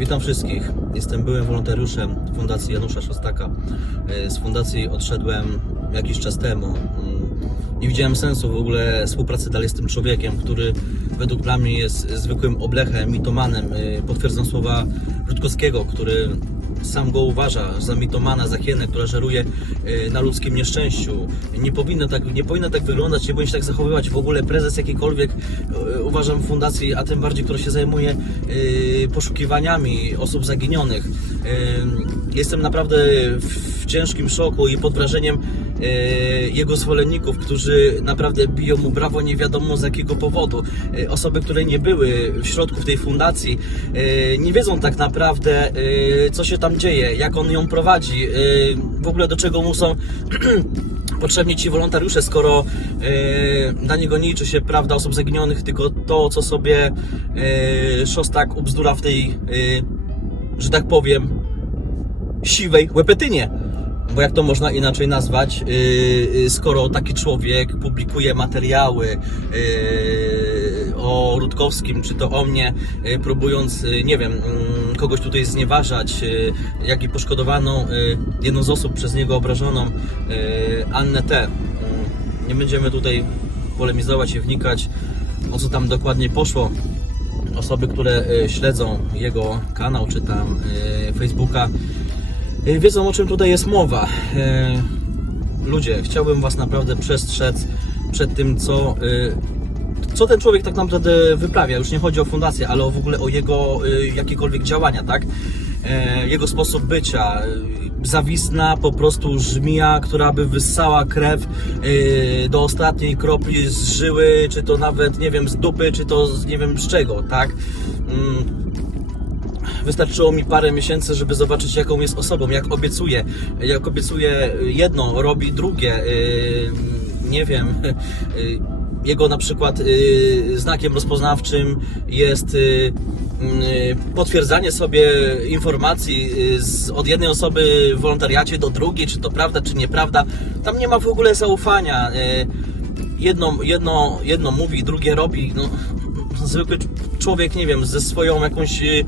Witam wszystkich. Jestem byłym wolontariuszem Fundacji Janusza Szostaka. E, Z fundacji odszedłem jakiś czas temu. Mm, Nie widziałem sensu w ogóle współpracy dalej z tym człowiekiem, który według mnie jest zwykłym oblechem, mitomanem. E, Potwierdzam słowa Rutkowskiego, który sam go uważa za mitomana, za hienę, która żeruje e, na ludzkim nieszczęściu. Nie powinno tak, nie powinno tak wyglądać, nie powinien się tak zachowywać. W ogóle prezes jakiejkolwiek, e, uważam, fundacji, a tym bardziej, która się zajmuje e, poszukiwaniami osób zaginionych. Jestem naprawdę w ciężkim szoku i pod wrażeniem jego zwolenników, którzy naprawdę biją mu brawo nie wiadomo z jakiego powodu. Osoby, które nie były w środku w tej fundacji, nie wiedzą tak naprawdę, co się tam dzieje, jak on ją prowadzi, e, w ogóle do czego mu są potrzebni ci wolontariusze, skoro e, dla niego nie liczy się prawda osób zaginionych, tylko to, co sobie e, Szostak ubzdura w tej, e, że tak powiem, siwej łepetynie. Bo jak to można inaczej nazwać, yy, yy, skoro taki człowiek publikuje materiały yy, o Rutkowskim, czy to o mnie, próbując, nie wiem, yy, kogoś tutaj znieważać, jak i poszkodowaną jedną z osób przez niego obrażoną, Annę T. Yy, nie będziemy tutaj polemizować i wnikać, o co tam dokładnie poszło osoby, które y, śledzą jego kanał czy tam y, Facebooka, y, wiedzą o czym tutaj jest mowa. Y, Ludzie, chciałbym Was naprawdę przestrzec przed tym, co, y, co ten człowiek tak naprawdę wyprawia. Już nie chodzi o fundację, ale o w ogóle o jego y, jakiekolwiek działania, tak? Jego sposób bycia. y, Zawisna po prostu żmija, która by wyssała krew y, do ostatniej kropli z żyły, czy to nawet, nie wiem, z dupy, czy to z, nie wiem z czego, tak? Mm, Wystarczyło mi parę miesięcy, żeby zobaczyć, jaką jest osobą, jak obiecuje. Jak obiecuje jedno, robi drugie. Yy, nie wiem. Yy, jego na przykład znakiem rozpoznawczym jest potwierdzanie sobie informacji od jednej osoby w wolontariacie do drugiej, czy to prawda, czy nieprawda. Tam nie ma w ogóle zaufania. Jedno, jedno, jedno mówi, drugie robi. No, zwykły człowiek, nie wiem, ze swoją jakąś y,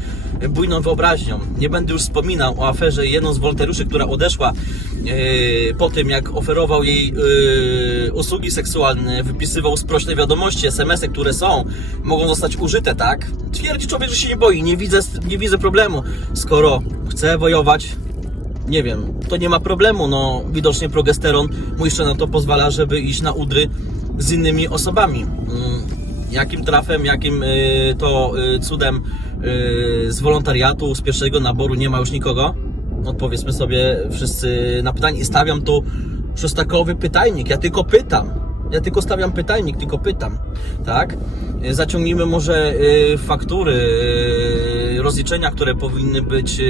bujną wyobraźnią. Nie będę już wspominał o aferze jedną z wolontariuszy, która odeszła y, po tym, jak oferował jej y, usługi seksualne, wypisywał sprośne wiadomości, SMS-y, które są, mogą zostać użyte, tak? Twierdzi człowiek, że się nie boi, nie widzę, nie widzę problemu. Skoro chce wojować, nie wiem, to nie ma problemu, no widocznie progesteron mu jeszcze na to pozwala, żeby iść na udry z innymi osobami. Mm, Jakim trafem, jakim y, to y, cudem y, z wolontariatu, z pierwszego naboru nie ma już nikogo? Odpowiedzmy sobie wszyscy na pytanie i stawiam tu szostakowy pytajnik, ja tylko pytam. Ja tylko stawiam pytajnik, tylko pytam, tak? Zaciągnijmy może faktury, rozliczenia, które powinny być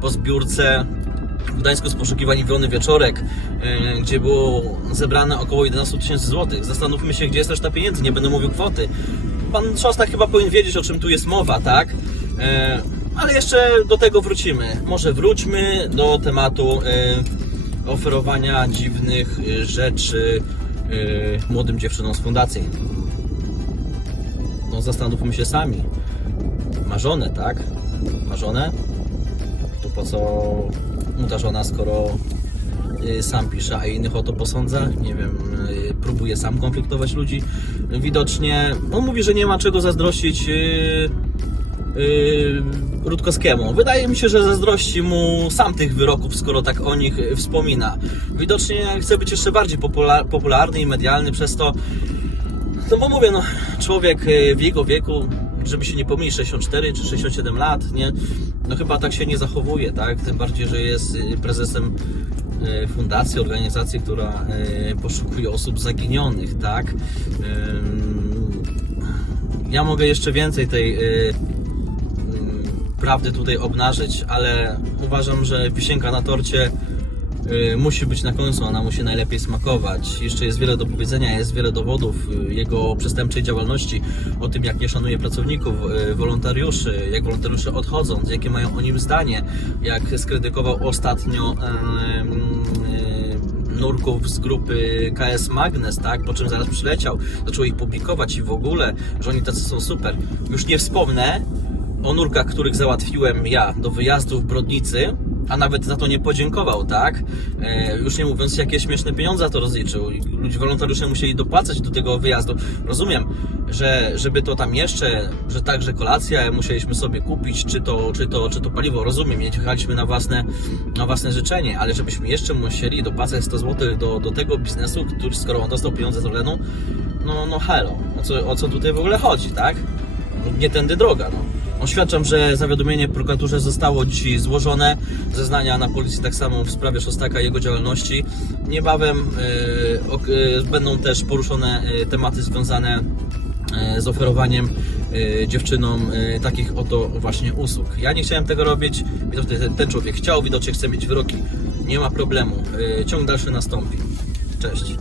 po zbiórce w Gdańsku poszukiwań Iwony Wieczorek, e, gdzie było zebrane około 11 tysięcy złotych. Zastanówmy się, gdzie jest reszta pieniędzy, nie będę mówił kwoty. Pan Szostak chyba powinien wiedzieć, o czym tu jest mowa, tak? E, Ale jeszcze do tego wrócimy. Może wróćmy do tematu e, oferowania dziwnych rzeczy młodym dziewczynom z fundacji. No zastanówmy się sami. Ma żonę, tak? Ma żonę? to po co mu ta skoro y, sam pisze, a innych o to posądza? Nie wiem, y, próbuje sam konfliktować ludzi. Widocznie on mówi, że nie ma czego zazdrościć y, Rutkowskiemu. Wydaje mi się, że zazdrości mu sam tych wyroków, skoro tak o nich wspomina. Widocznie chce być jeszcze bardziej popula- popularny i medialny, przez to no bo mówię, no, człowiek w jego wieku, żeby się nie pomylić, 64 czy 67 lat, nie? No chyba tak się nie zachowuje, tak? Tym bardziej, że jest y, prezesem y, fundacji, organizacji, która y, poszukuje osób zaginionych, tak? Ja mogę jeszcze więcej tej prawdy tutaj obnażyć, ale uważam, że wisienka na torcie y, musi być na końcu, ona musi najlepiej smakować. Jeszcze jest wiele do powiedzenia, jest wiele dowodów y, jego przestępczej działalności, o tym jak nie szanuje pracowników, y, wolontariuszy, jak wolontariusze odchodzą, jakie mają o nim zdanie, jak skrytykował ostatnio nurków z grupy KS Magnes, tak? Po czym zaraz przyleciał, zaczął ich publikować i w ogóle, że oni tacy są super. Już nie wspomnę o nurkach, których załatwiłem ja do wyjazdu w Brodnicy, a nawet za to nie podziękował, tak? E, już nie mówiąc, jakie śmieszne pieniądze za to rozliczył. Ludzie, wolontariusze musieli dopłacać do tego wyjazdu. Rozumiem, że żeby to tam jeszcze, że także kolacja musieliśmy sobie kupić, czy to, czy to, czy to paliwo, rozumiem, jechaliśmy na własne, na własne życzenie, ale żebyśmy jeszcze musieli dopłacać 100 zł do, do tego biznesu, który, skoro on dostał pieniądze z Orlenu, no, no halo, o co, o co tutaj w ogóle chodzi, tak? Nie tędy droga, no. Oświadczam, że zawiadomienie prokuraturze zostało dzisiaj złożone, zeznania na policji tak samo w sprawie Szostaka i jego działalności. Niebawem e, e, będą też poruszone e, tematy związane z oferowaniem dziewczynom takich oto właśnie usług. Ja nie chciałem tego robić, widocznie ten, człowiek chciał, widocznie chce mieć wyroki. Nie ma problemu, ciąg dalszy nastąpi. Cześć.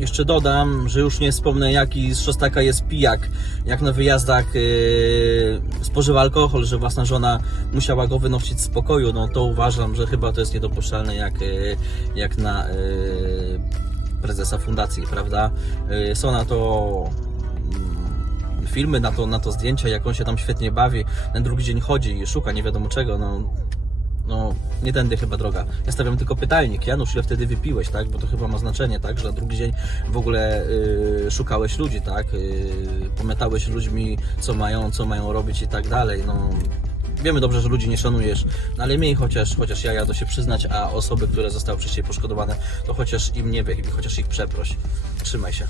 Jeszcze dodam, że już nie wspomnę jaki z Szostaka jest pijak, jak na wyjazdach yy, spożywa alkohol, że własna żona musiała go wynosić z pokoju, no to uważam, że chyba to jest niedopuszczalne jak, yy, jak na yy, prezesa fundacji, prawda? Yy, są na to mm, filmy, na to, na to zdjęcia, jak on się tam świetnie bawi, na drugi dzień chodzi i szuka nie wiadomo czego, no no, nie tędy chyba droga. Ja stawiam tylko pytalnik. Janusz, ile wtedy wypiłeś, tak? Bo to chyba ma znaczenie, tak? Że na drugi dzień w ogóle y, szukałeś ludzi, tak? Y, pomiatałeś ludźmi, co mają, co mają robić i tak dalej. No, wiemy dobrze, że ludzi nie szanujesz, no ale miej chociaż, chociaż jaja do się przyznać, a osoby, które zostały wcześniej poszkodowane, to chociaż im nie wie, chociaż ich przeproś. Trzymaj się.